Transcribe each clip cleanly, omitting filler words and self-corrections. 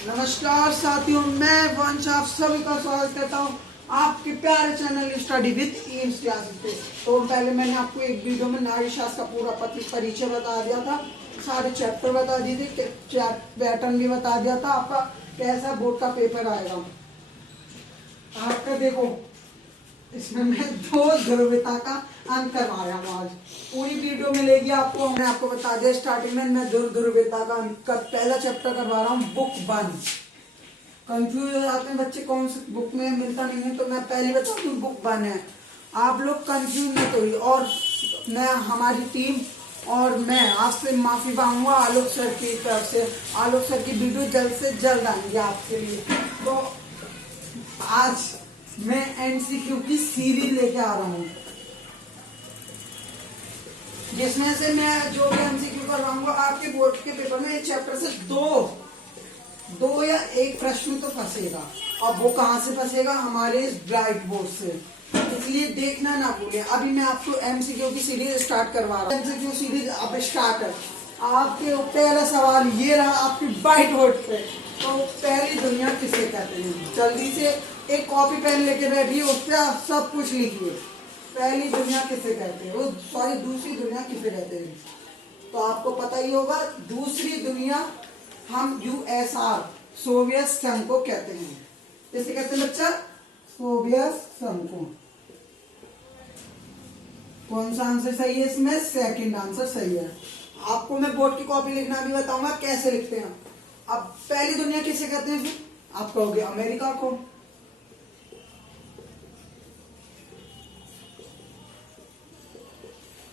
नमस्कार साथियों, मैं वंश आप सभी का स्वागत करता हूं आपके प्यारे channel study with AIIMS classes पे। तो पहले मैंने आपको एक वीडियो में नारी शास्त्र का पूरा परिचय बता दिया था, सारे चैप्टर बता दिए थे, पैटर्न भी बता दिया था, आपका कैसा बोर्ड का पेपर आएगा। आपका देखो, इसमें मैं 2 ध्रुवता का अंक करवा रहा हूँ। आज पूरी वीडियो मिलेगी आपको। मैं आपको बता दिया स्टार्टिंग में, मैं ध्रुवता का अंक का पहला चैप्टर करवा रहा हूँ, बुक 1। कंफ्यूज हो जाते हैं बच्चे कौन सी बुक में मिलता नहीं है, तो मैं पहले बता दूं बुक 1 है। आप लोग कंफ्यूज मत होइए। और मैं, हमारी टीम और मैं आपसे माफी मांगूंगा आलोक सर की तरफ से। आलोक सर की वीडियो जल्द से जल्द आएंगे आपके लिए। तो आज मैं एमसीक्यू की सीरीज लेके आ रहा हूँ, जिसमें से मैं जो भी एमसीक्यू करवाऊंगा आपके बोर्ड के पेपर में, इस चैप्टर से दो या एक प्रश्न तो फंसेगा। अब वो कहाँ से फंसेगा? हमारे इस ब्राइट बोर्ड से, इसलिए देखना ना भूलें। अभी मैं आपको एमसीक्यू की सीरीज स्टार्ट करवा रहा हूँ। एमसीक्यू सीरीज अब स्टार्ट है। आपके पहला सवाल ये रहा आपकी ब्राइट बोर्ड पे, तो पहली दुनिया किसे कहते हैं? जल्दी से एक कॉपी पेन लेके बैठिए, उस पर आप सब कुछ लिखिए। पहली दुनिया किसे कहते हैं? वो सॉरी, दूसरी दुनिया किसे कहते हैं? तो आपको पता ही होगा, दूसरी दुनिया हम यूएसआर, सोवियत संघ को कहते हैं। जैसे कहते हैं बच्चा, सोवियत संघ को। कौन सा आंसर सही है इसमें? सेकंड आंसर सही है। आपको मैं बोर्ड की कॉपी लिखना भी बताऊंगा कैसे लिखते हैं। अब पहली दुनिया किसे कहते हैं? आप कहोगे अमेरिका को।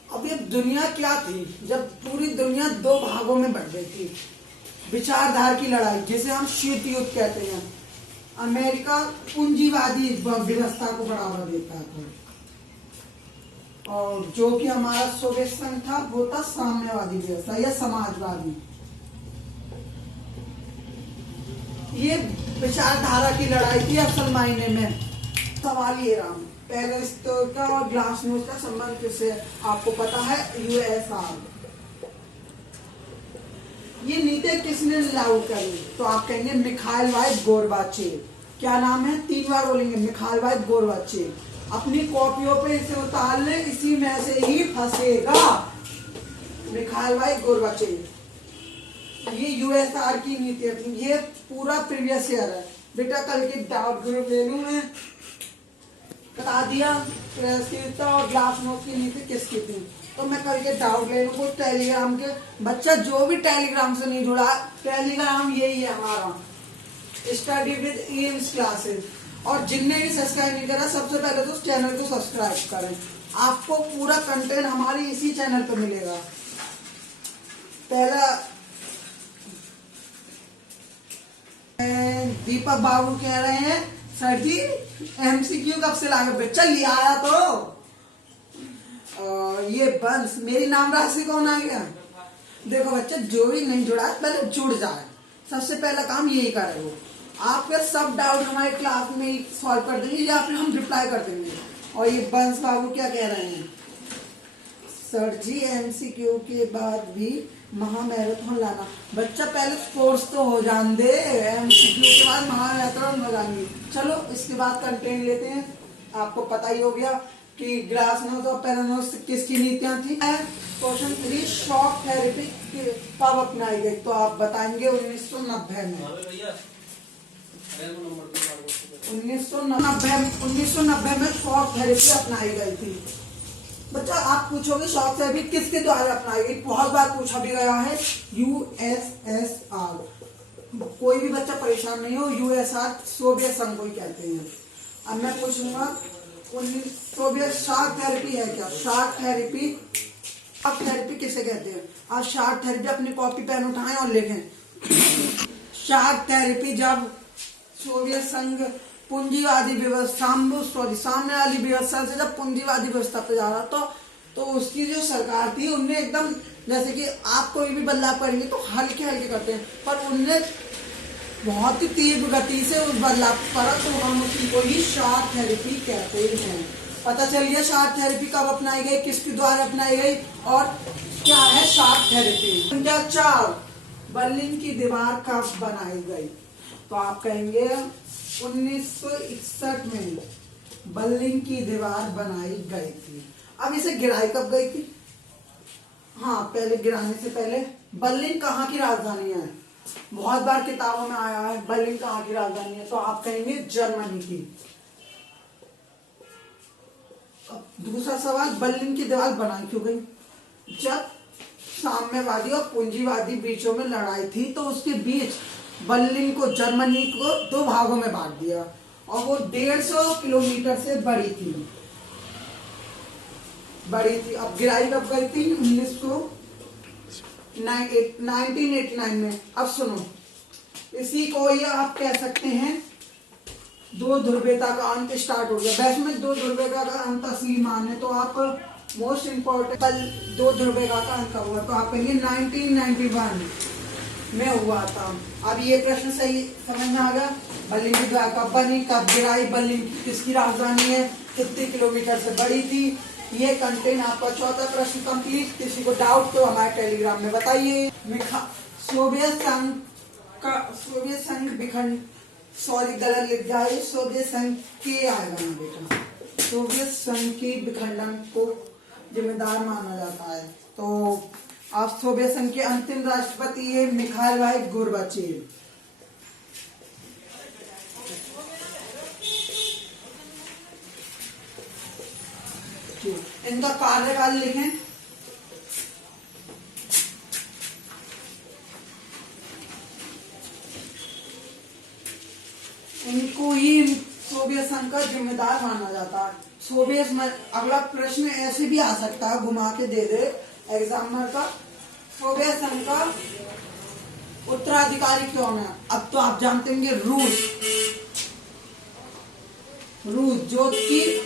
अब ये दुनिया क्या थी जब पूरी दुनिया 2 भागों में बट गई थी? विचारधारा की लड़ाई, जिसे हम शीत युद्ध कहते हैं। अमेरिका पूंजीवादी व्यवस्था को बढ़ावा देता था, और जो कि हमारा सोवियत संघ था वो था साम्यवादी व्यवस्था या समाजवादी। ये विचारधारा की लड़ाई थी असल मायने में। सवाल ये रहा, पहले का और ग्लासनोस्ट का संबंध किससे? आपको पता है, यूएसआर। ये नीति किसने लागू करी? तो आप कहेंगे मिखाइल गोर्बाचेव। क्या नाम है? 3 बार बोलेंगे, मिखाइल गोर्बाचेव। अपनी कॉपियों पे इसे उतार ले, इसी में से ही फंसेगा, मिखाइल गोर्बाचेव। ये यूएसआर की नीति थी। ये पूरा प्रीवियस ईयर है बेटा, कल के डाउट ग्रुप ले लूं मैं, बता दिया और ग्लासनोस्ट की नीति किसकी थी। तो मैं कल के डाउट ले लूँ टेलीग्राम के बच्चा, जो भी टेलीग्राम से नहीं जुड़ा, टेलीग्राम यही है हमारा, स्टडी विद एम्स क्लासेस। और जिनने भी सब्सक्राइब नहीं करा, सबसे पहले तो उस चैनल को सब्सक्राइब करें। आपको पूरा कंटेंट हमारे इसी चैनल पर मिलेगा। पहला दीपक बाबू कह रहे हैं, सर जी एमसीक्यू कब से लाए? बच्चा ये आया तो ये बंस मेरी नाम राशि कौन आ गया? देखो बच्चा, जो भी नहीं जुड़ा पहले जुड़ जाए। सबसे पहला काम यही करे वो। आपके सब डाउट हमारे क्लास में ही सॉल्व कर देंगे या फिर हम रिप्लाई कर देंगे। और ये बंस बाबू क्या कह रहे हैं? सर जी एमसीक्यू के बाद भी महामैराथन लाना। बच्चा पहले स्पोर्ट्स तो हो जान दे, एमसीक्यू के बाद महामैराथन हो जाएंगे। चलो इसके बाद कंटेंट लेते हैं। आपको पता ही हो गया कि ग्लासनोस्ट और पेरानोस्ट किसकी नीतियां थी। क्वेश्चन 3, शॉक थेरेपी कब अपनाई गई? तो आप बताएंगे 1990 में। 1990 में शॉक थेरेपी अपनाई गई थी। बच्चा आप पूछोगे शॉक थेरेपी किसके द्वारा अपनाई गई? बहुत बार पूछा भी गया है, यूएसएसआर। कोई भी बच्चा परेशान नहीं हो, यूएसआर सोवियत संघ को ही कहते हैं। अब मैं पूछूंगा सोवियत शॉक थेरेपी है क्या? शॉक थेरेपी किसे कहते हैं? आप शॉक थेरेपी अपनी कॉपी पेन उठाएं और लिखें। शॉक थेरेपी जब सोवियत संघ पूंजीवादी व्यवस्था, साम्यवादी व्यवस्था से जब पूंजीवादी व्यवस्था पे जा रहा तो उसकी जो सरकार थी, उनने एकदम, जैसे कि आप कोई भी बदलाव करेंगे तो हल्के हल्के करते हैं, पर उनने बहुत ही तीव्र गति से उस बदलाव करा, तो हम उसी को ही शॉक थेरेपी कहते हैं। पता चल गया शॉक थेरेपी कब अपनाई गई, किसके द्वारा अपनाई गई और क्या है शॉक थेरेपी। संख्या 4, बर्लिन की दीवार कब बनाई गई? तो आप कहेंगे 1961 में बर्लिन की दीवार बनाई गई थी। अब इसे गिराई कब गई थी? हाँ, पहले गिराने से पहले बर्लिन कहाँ की राजधानी है? बहुत बार किताबों में आया है बर्लिन कहाँ की राजधानी है, तो आप कहेंगे जर्मनी की। अब दूसरा सवाल, बर्लिन की दीवार बनाई क्यों गई? जब साम्यवादी और पूंजीवादी बीचों में लड़ाई थी तो उसके बीच बर्लिन को, जर्मनी को 2 भागों में बांट दिया और वो 150 किलोमीटर से बड़ी थी। अब गिराई कब गई थी? 1989 में। अब सुनो, इसी को ये आप कह सकते हैं 2 ध्रुवीयता का अंत स्टार्ट हो गया। वैसे में 2 ध्रुवीयता का अंत असली मान है, तो आप मोस्ट इम्पोर्टेंट 2 ध्रुवीयता का अंत हुआ, तो आप कहेंगे 1991 में हुआ था। अब ये प्रश्न सही समझ में आ गया? बर्लिन की दीवार कब बनी, कब गिराई, बर्लिन किसकी राजधानी है, कितने किलोमीटर से बड़ी थी, ये कंटेंट आपका चौथा प्रश्न कंप्लीट। किसी को डाउट तो हमारे टेलीग्राम में बताइए। सोवियत संघ विखंड, सॉरी गलत लिख जाए, सोवियत संघ के आएगा ना बेटा, सोवियत संघ की विखंडन को जिम्मेदार माना जाता है। तो आप सोवियत संघ के अंतिम राष्ट्रपति है मिखाइल भाई गोर्बाचेव। इनका कार्यकाल लिखें। इनको ही सोवियत संघ का जिम्मेदार माना जाता है। सोवियत में अगला प्रश्न ऐसे भी आ सकता है, घुमा के दे दे एग्जामिनर का, सोवियत संघ का उत्तराधिकारी कौन है? अब तो आप जानते होंगे रूस जो कि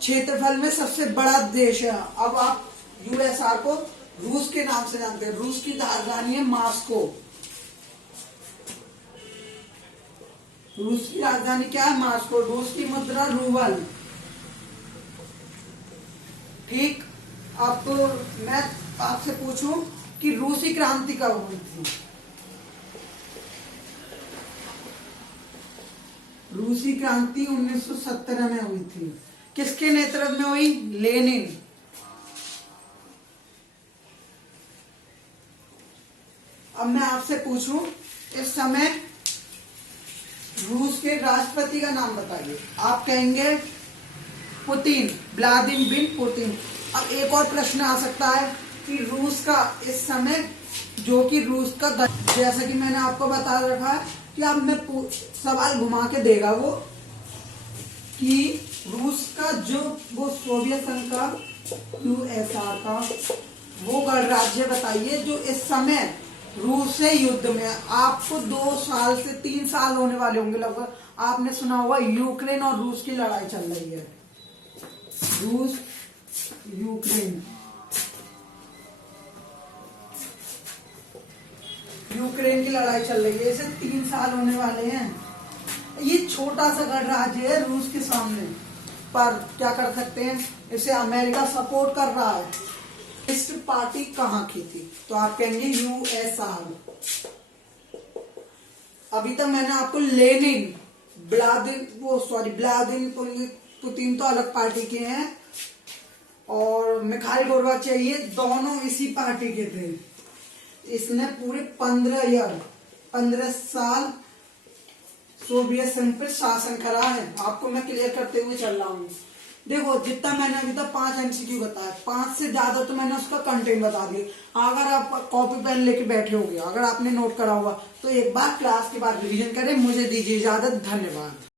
क्षेत्रफल में सबसे बड़ा देश है। अब आप यूएसआर को रूस के नाम से जानते हैं। रूस की राजधानी है मॉस्को। रूस की राजधानी क्या है? मॉस्को। रूस की मुद्रा रूबल। ठीक। अब तो मैं आपसे पूछूं कि रूसी क्रांति कब हुई थी? रूसी क्रांति 1917 में हुई थी। किसके नेतृत्व में हुई? लेनिन। अब मैं आपसे पूछूं, इस समय रूस के राष्ट्रपति का नाम बताइए। आप कहेंगे पुतिन, व्लादिमीर पुतिन। अब एक और प्रश्न आ सकता है कि रूस का इस समय, जो कि रूस का, जैसा कि मैंने आपको बता रखा है कि अब मैं सवाल घुमा के देगा वो, कि रूस का जो वो सोवियत संघ का, यूएसआर का वो गणराज्य बताइए जो इस समय रूस से युद्ध में। आपको 2 साल से 3 साल होने वाले होंगे लगभग, आपने सुना होगा यूक्रेन और रूस की लड़ाई चल रही है। रूस यूक्रेन की लड़ाई चल रही है, इसे 3 साल होने वाले हैं। ये छोटा सा गणराज्य है रूस के सामने, पर क्या कर सकते हैं, इसे अमेरिका सपोर्ट कर रहा है। इस पार्टी कहाँ की थी? तो आप कहेंगे यूएसआर। अभी तक मैंने आपको लेनिन, व्लादिमीर पुतिन तो अलग पार्टी के हैं, और मिखाइल गोर्बाचेव, ये दोनों इसी पार्टी के थे। इसने पूरे 15 साल सोवियत संघ पर शासन करा है। आपको मैं क्लियर करते हुए चल रहा हूँ। देखो, जितना मैंने अभी तक 5 MCQ बताया, 5 से ज्यादा तो मैंने उसका कंटेंट बता दिया। अगर आप कॉपी पेन लेके बैठे होगे, अगर आपने नोट करा होगा, तो एक बार क्लास के बाद रिवीजन करें। मुझे दीजिए इजाजत। धन्यवाद।